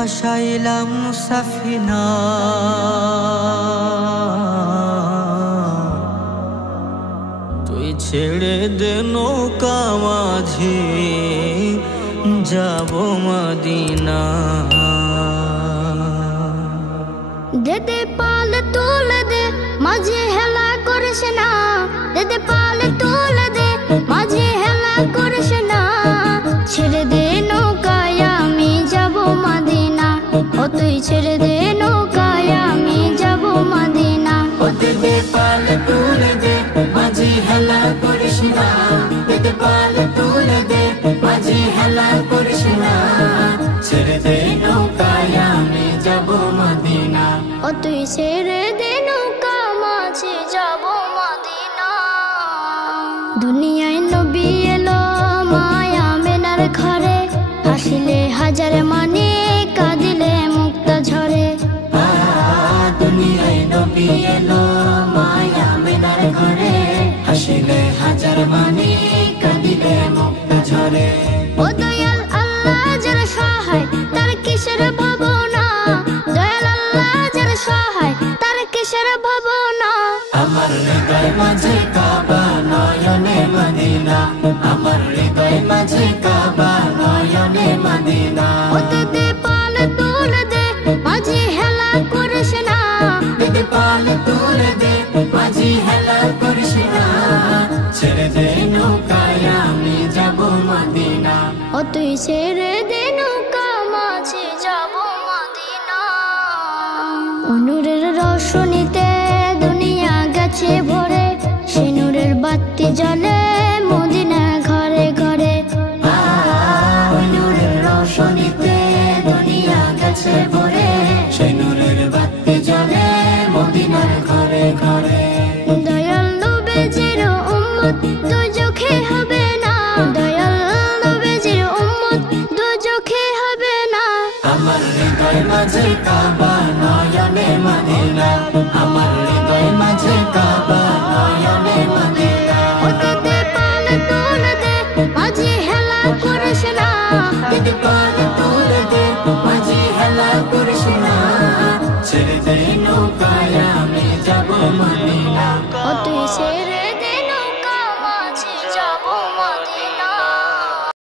ভাসাইলাম সাফিনা তুই ছেড়ে দে নৌকা মাঝি যাব মদিনা দে দে পাল তুলে দে মাঝে হেলা করিস না দে দে পাল তুলে দে মাঝে হেলা করিস না ছেড়ে দে নৌকায় আমি যাব মদিনা ও তুই ছেড়ে দে নৌকায় আমি যাব মদিনা ও দে দে পাল তুলে দে মাঝে হেলা করিস না দে দে পাল তুলে দে মাঝে হেলা করিস না ছেড়ে দে নৌকায় আমি যাব মদিনা ও তুই ছেড়ে দে নৌকা মাঝে যাব মদিনা দুনিয়ায় নবী এলো মায়া মেনার ঘরে হাসিলে হাজার মানে কাঁদিলে মুক্তা ঝরে দুনিয়ায় নবী এলো মায়া মেনার ঘরে হাসিলে হাজার মানে কাঁদিলে মুক্তা ঝরে ও দয়াল আল্লাহ যার সহায় তার কিসের ভাবনা দয়াল আল্লাহ যার সহায় তার কিসের ভাবনা আমার হৃদয় মাঝে কাবা নয়নে মদিনা আমার হৃদয় মাঝে কাবা নয়নে মদিনা ও দে দে পাল তুলে দে মাঝে হেলা করিস না দে দে পাল তুলে দে মাঝে হেলা করিস না ছেড়ে দে নৌকায় আমি যাব মদিনা ও তুই ছেড়ে দে নৌকা মাঝে যাব মদিনা নূরের রোশনীতে দুনিয়া গেছে ভরে সে নূরের বাতি জ্বলে মদিনা ঘরে ঘরে নূরের রোশনীতে দুনিয়া গেছে ভরে সে নূরের বাতি জ্বলে মদিনার ঘরে ঘরে দয়াল নবীজির উম্মত দুজখে হবে না দয়াল নবীজির উম্মত দুজখে হবে না আমার হৃদয় মাঝে কাবা নয়নে মদিনা আমার হৃদয় মাঝে কাবা নয়নে মদিনা ও দে দে পাল তুলে দে মাঝে হেলা করিস না দে দে পাল তুলে দে মাঝে হেলা করিস না ছেড়ে দে নৌকায় আমি যাব মদিনা ও তুই